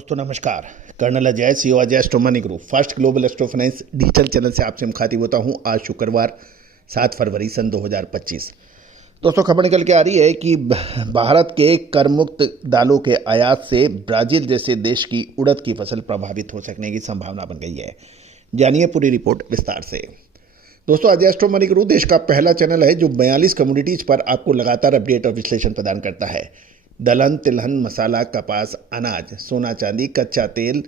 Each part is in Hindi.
दोस्तों नमस्कार। Colonel Ajay CO Ajay astro money group first global astro finance digital channel से आपसे मुखातिब होता हूं। आज शुक्रवार 7 फरवरी सन 2025। दोस्तों खबर निकल के आ रही है कि भारत के कर मुक्त दालों के आयात से ब्राजील जैसे देश की उड़द की फसल प्रभावित हो सकने की संभावना बन गई है। जानिए पूरी रिपोर्ट विस्तार से। दोस्तों अजय एस्ट्रो मनी ग्रुप देश का पहला चैनल है जो 42 कमोडिटीज पर आपको लगातार अपडेट और विश्लेषण प्रदान करता है। दलहन, तिलहन, मसाला, कपास, अनाज, सोना चांदी, कच्चा तेल,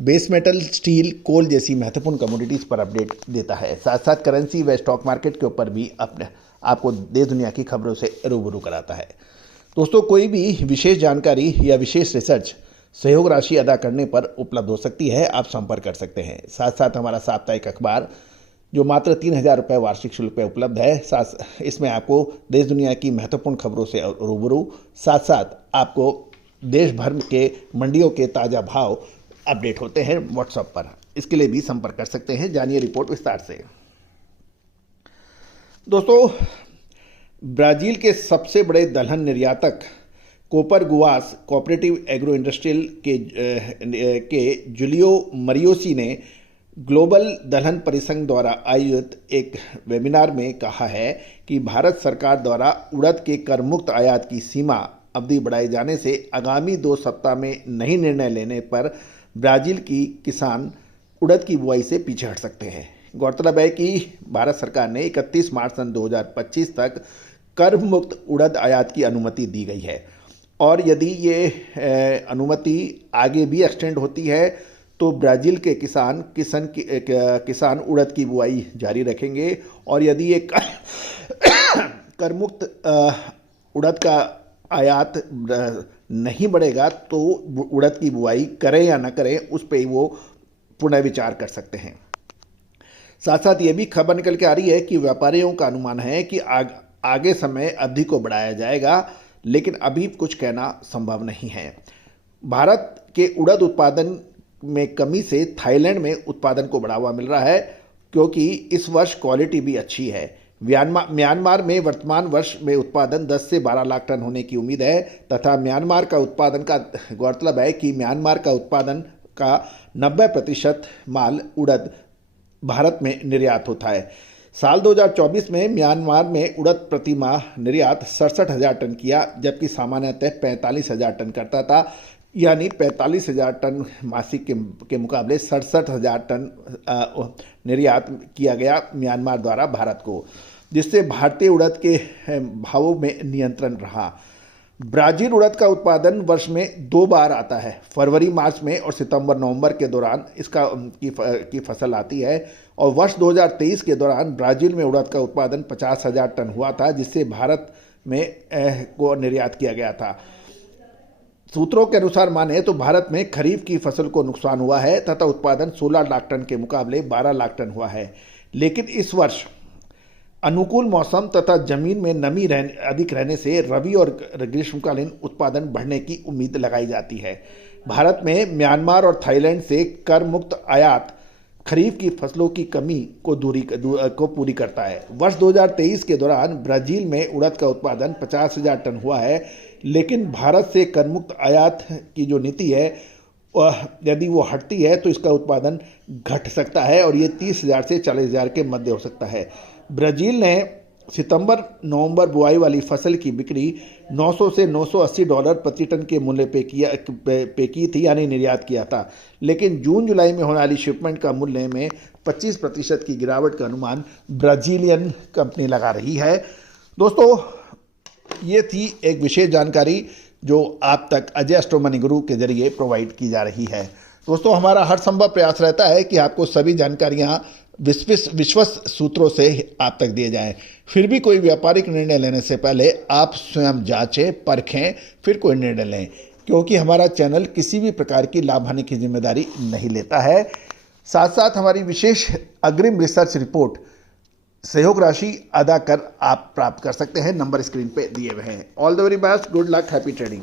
बेस मेटल, स्टील, कोल जैसी महत्वपूर्ण कमोडिटीज पर अपडेट देता है। साथ साथ करेंसी व स्टॉक मार्केट के ऊपर भी आपको देश दुनिया की खबरों से रूबरू कराता है। दोस्तों कोई भी विशेष जानकारी या विशेष रिसर्च सहयोग राशि अदा करने पर उपलब्ध हो सकती है। आप संपर्क कर सकते हैं। साथ साथ हमारा साप्ताहिक अखबार जो मात्र 3,000 रुपये वार्षिक शुल्क पे उपलब्ध है। साथ इसमें आपको देश दुनिया की महत्वपूर्ण खबरों से रूबरू, साथ साथ आपको देश भर के मंडियों के ताज़ा भाव अपडेट होते हैं व्हाट्सएप पर। इसके लिए भी संपर्क कर सकते हैं। जानिए रिपोर्ट विस्तार से। दोस्तों ब्राज़ील के सबसे बड़े दलहन निर्यातक कोपर गुआस कोऑपरेटिव एग्रो इंडस्ट्रियल के जूलियो मरियोसी ने ग्लोबल दलहन परिसंघ द्वारा आयोजित एक वेबिनार में कहा है कि भारत सरकार द्वारा उड़द के कर मुक्त आयात की सीमा अवधि बढ़ाए जाने से आगामी 2 सप्ताह में नई निर्णय लेने पर ब्राज़ील की किसान उड़द की बुआई से पीछे हट सकते हैं। गौरतलब है कि भारत सरकार ने 31 मार्च सन 2025 तक कर मुक्त उड़द आयात की अनुमति दी गई है और यदि ये अनुमति आगे भी एक्सटेंड होती है तो ब्राज़ील के किसान उड़द की बुआई जारी रखेंगे और यदि ये कर मुक्त उड़द का आयात नहीं बढ़ेगा तो उड़द की बुआई करें या न करें उस पर वो पुनः विचार कर सकते हैं। साथ साथ ये भी खबर निकल के आ रही है कि व्यापारियों का अनुमान है कि आगे समय अवधि को बढ़ाया जाएगा, लेकिन अभी कुछ कहना संभव नहीं है। भारत के उड़द उत्पादन में कमी से थाईलैंड में उत्पादन को बढ़ावा मिल रहा है क्योंकि इस वर्ष क्वालिटी भी अच्छी है। म्यांमार में वर्तमान वर्ष में उत्पादन 10 से 12 लाख टन होने की उम्मीद है तथा म्यांमार का उत्पादन का गौरतलब है कि म्यांमार का उत्पादन का 90% माल उड़द भारत में निर्यात होता है। साल 2024 में म्यांमार में उड़द प्रति माह निर्यात 67,000 टन किया, जबकि सामान्यतः 45,000 टन करता था, यानी 45,000 टन मासिक के मुकाबले 67,000 टन निर्यात किया गया म्यांमार द्वारा भारत को, जिससे भारतीय उड़द के भावों में नियंत्रण रहा। ब्राज़ील उड़द का उत्पादन वर्ष में 2 बार आता है, फरवरी मार्च में और सितंबर नवंबर के दौरान की फसल आती है और वर्ष 2023 के दौरान ब्राज़ील में उड़द का उत्पादन 50,000 टन हुआ था, जिससे भारत में को निर्यात किया गया था। सूत्रों के अनुसार माने तो भारत में खरीफ की फसल को नुकसान हुआ है तथा उत्पादन 16 लाख टन के मुकाबले 12 लाख टन हुआ है, लेकिन इस वर्ष अनुकूल मौसम तथा जमीन में नमी अधिक रहने से रबी और ग्रीष्मकालीन उत्पादन बढ़ने की उम्मीद लगाई जाती है। भारत में म्यांमार और थाईलैंड से कर मुक्त आयात खरीफ की फसलों की कमी को पूरी करता है। वर्ष 2023 के दौरान ब्राज़ील में उड़द का उत्पादन 50,000 टन हुआ है, लेकिन भारत से कर मुक्त आयात की जो नीति है यदि वो हटती है तो इसका उत्पादन घट सकता है और ये 30,000 से 40,000 के मध्य हो सकता है। ब्राज़ील ने सितंबर-नवंबर बुआई वाली फसल की बिक्री 900 से $980 प्रति टन के मूल्य पे की थी, यानी निर्यात किया था, लेकिन जून-जुलाई में होने वाली शिपमेंट का मूल्य में 25% की गिरावट का अनुमान ब्राज़ीलियन कंपनी लगा रही है। दोस्तों ये थी एक विशेष जानकारी जो आप तक अजय एस्ट्रो मनी गुरु के जरिए प्रोवाइड की जा रही है। दोस्तों हमारा हर संभव प्रयास रहता है कि आपको सभी जानकारियां विश्वस्त सूत्रों से आप तक दिए जाएं। फिर भी कोई व्यापारिक निर्णय लेने से पहले आप स्वयं जांचें, परखें, फिर कोई निर्णय लें, क्योंकि हमारा चैनल किसी भी प्रकार की लाभ हानि की जिम्मेदारी नहीं लेता है। साथ साथ हमारी विशेष अग्रिम रिसर्च रिपोर्ट सहयोग राशि अदा कर आप प्राप्त कर सकते हैं। नंबर स्क्रीन पे दिए हुए हैं। All the very best, good luck, happy trading.